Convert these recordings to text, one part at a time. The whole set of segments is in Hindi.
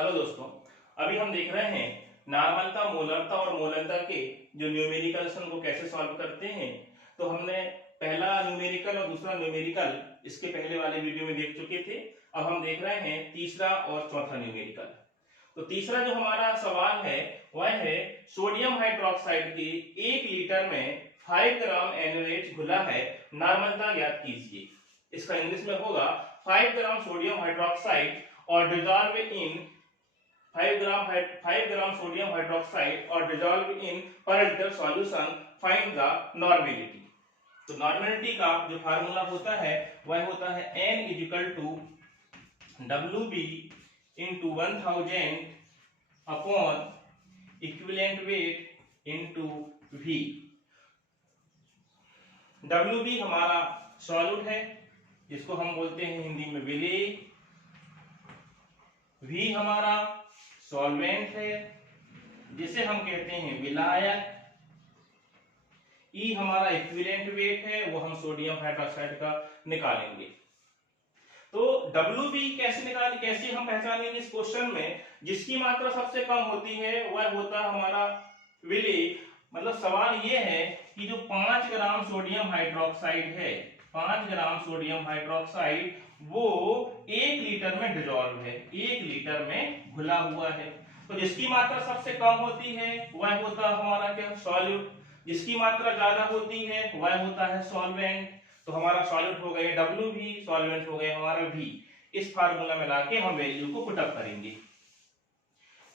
हेलो दोस्तों, अभी हम देख रहे हैं नॉर्मलता, मोलरता और मोलरता के जो न्यूमेरिकल्स हैं उनको कैसे सॉल्व करते हैं। तो हमने पहला न्यूमेरिकल और दूसरा न्यूमेरिकल इसके पहले वाले वीडियो में देख चुके थे। अब हम देख रहे हैं तीसरा और चौथा न्यूमेरिकल। तो तीसरा जो हमारा सवाल है वह है सोडियम हाइड्रोक्साइड के 1 लीटर में 5 ग्राम NaOH घुला है, नॉर्मलता ज्ञात कीजिए। इसका इंग्लिश में होगा 5 ग्राम सोडियम हाइड्रोक्साइड और dissolve in 5 gram sodium hydroxide और dissolve in per litre solution, find the normality. तो नॉर्मेलिटी का जो फार्मूला होता है वह होता है N equal to WB into 1000 upon equivalent weight into V। WB हमारा सॉल्यूट है जिसको हम बोलते हैं हिंदी में विलेय। V हमारा सॉल्वेंट है जिसे हम कहते हैं विलायक। E हमारा इक्विवेलेंट वेट है, वो हम सोडियम हाइड्रोक्साइड का निकालेंगे। तो WB कैसे हम पहचानेंगे इस क्वेश्चन में? जिसकी मात्रा सबसे कम होती है वह होता है हमारा विलेय। मतलब सवाल ये है कि जो 5 ग्राम सोडियम हाइड्रोक्साइड है, 5 ग्राम सोडियम हाइड्रोक्साइड वो 1 लीटर में डिजॉल्व है, 1 लीटर में घुला हुआ है। तो जिसकी मात्रा सबसे कम होती है वह होता है हमारा क्या? सॉल्यूट। जिसकी मात्रा ज्यादा होती है वह होता है सॉल्वेंट। तो हमारा सॉल्यूट हो गया WB, सॉल्वेंट हो गया हमारा V। इस फार्मूला में लाके हम वैल्यू को पुटअप करेंगे।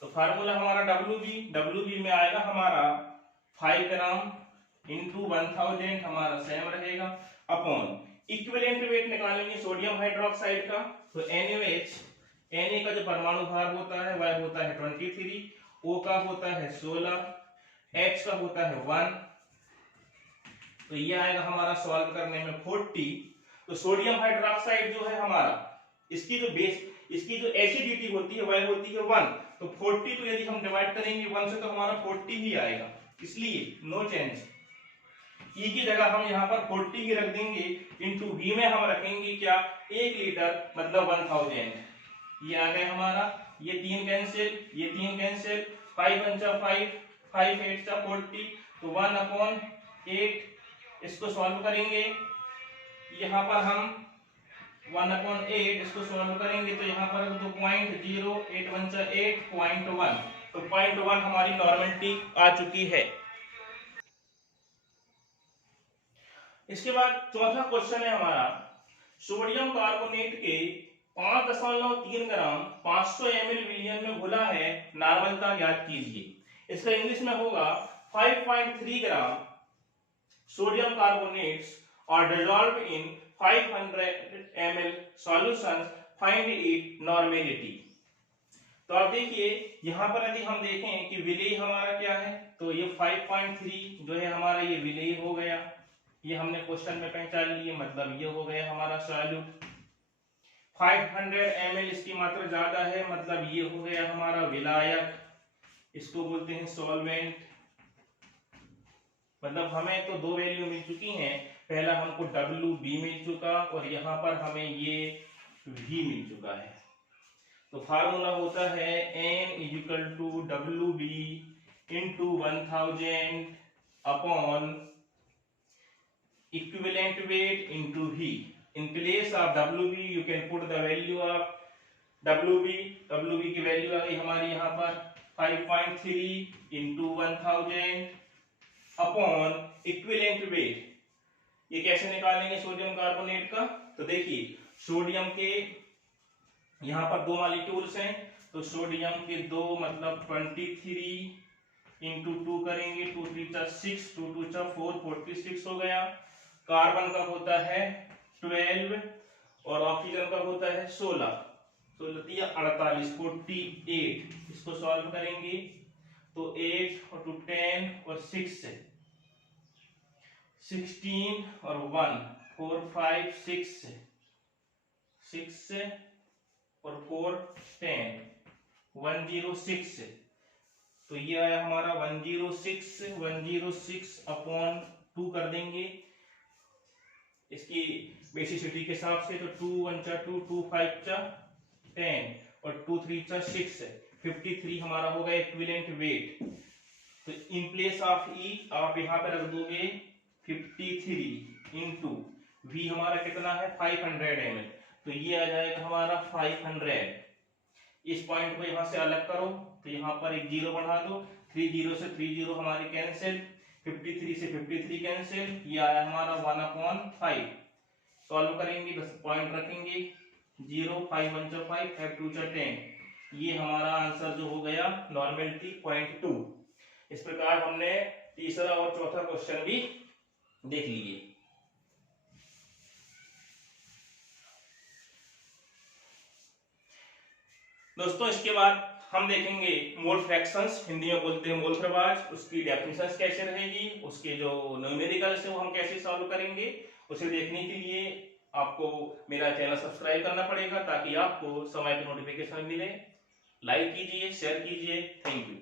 तो फार्मूला हमारा WB में आएगा हमारा 5 ग्राम इंटू 1000 हमारा सेम रहेगा, अपॉन इक्विवेलेंट वेट निकालेंगे सोडियम हाइड्रोक्साइड का। तो NaOH, Na का जो परमाणु भार होता है वह होता है 23, O का होता है 16, H का होता है 1। तो ये आएगा हमारा सॉल्व करने में 40। तो सोडियम हाइड्रोक्साइड जो है हमारा, इसकी जो एसिडिटी होती है वह होती है 1। तो 40 को यदि हम डिवाइड करेंगे 1 से तो हमारा 40 ही आएगा, इसलिए नो चेंज। E की जगह हम यहाँ पर 40 ही रख देंगे, इंटू V में हम रखेंगे क्या? 1 लीटर मतलब 1000। ये आ गया हमारा, ये 3 कैंसिल, ये 3 कैंसिल, 5 पंचा 5, 5 8 चा 40। तो 1/8 इसको सॉल्व करेंगे। यहाँ पर हम 1/8 इसको सॉल्व करेंगे तो यहाँ पर तो 0.0, 8 पंचा 8, 0.1। तो 0.1 हमारी नॉर्मेलिटी आ चुकी है। इसके बाद चौथा क्वेश्चन है हमारा, सोडियम कार्बोनेट के 5.3 ग्राम 500 ml विलियन में घुला है, नॉर्मलता ज्ञात कीजिए। इसका इंग्लिश में होगा 5.3 ग्राम सोडियम कार्बोनेट्स और dissolve in 500 ml solutions, find it normality. तो आप देखिए यहाँ पर यदि हम देखें कि विलेय हमारा क्या है, तो ये 5.3 जो है हमारा ये विलेय हो गया, ये हमने क्वेश्चन में पहचान लिए, मतलब ये हो गया हमारा सॉल्यूट। 500 ml इसकी मात्रा ज्यादा है, मतलब ये हो गया हमारा विलायक, इसको बोलते हैं सॉल्वेंट। मतलब हमें तो 2 वैल्यू मिल चुकी हैं, पहला हमको WB मिल चुका और यहाँ पर हमें ये V मिल चुका है। तो फार्मूला होता है N equal to WB into 1000 upon equivalent weight into V. In place of WB you can put the value of WB की वैल्यू आ गई हमारी यहाँ पर 5.3 into 1000 अपॉन equivalent weight। ये कैसे निकालेंगे सोडियम कार्बोनेट का? तो देखिए सोडियम के यहाँ पर 2 मॉलिक्यूल्स हैं, तो सोडियम के 2 मतलब 23 इंटू 2 करेंगे, 2 3 चा 6, 2 2 चा 4, 46 हो गया। कार्बन का होता है 12 और ऑक्सीजन का होता है 16, 16 48, 48। इसको सॉल्व करेंगे तो 8 और 2 10 और 6 से 16 और 1 4 5 6 से 6 से और 4 10 106 से। तो ये आया हमारा 106 अपॉन 2 कर देंगे इसकी बेसिसिटी के हिसाब से। तो 2 1 चा 2, 2 5 चा 10 और 2 3 6 है, 53 हमारा होगा इक्विवेलेंट वेट। तो इन प्लेस ऑफ ई आप यहाँ पे रख दोगे 53 इंटू वी हमारा कितना है 500 ml, तो ये आ जाएगा हमारा 500। इस पॉइंट को यहाँ से अलग करो तो यहाँ पर एक जीरो बढ़ा दो, 3 0 से 3 0 हमारी कैंसिल, 53 से 53 कैंसिल, ये आया हमारा 1/5। सॉल्व करेंगे 10 पॉइंट रखेंगे, 0 5 1 5 5 2 10, ये हमारा आंसर जो हो गया नॉर्मेलिटी 0.2। इस प्रकार हमने तीसरा और चौथा क्वेश्चन भी देख लिए। दोस्तों इसके बाद हम देखेंगे मोल फ्रैक्शंस, हिंदी में बोलते हैं मोल प्रवाह, उसकी डेफिनेशंस कैसे रहेगी, उसके जो न्यूमेरिकल्स है वो हम कैसे सॉल्व करेंगे। उसे देखने के लिए आपको मेरा चैनल सब्सक्राइब करना पड़ेगा ताकि आपको समय पर नोटिफिकेशन मिले। लाइक कीजिए, शेयर कीजिए। Thank you.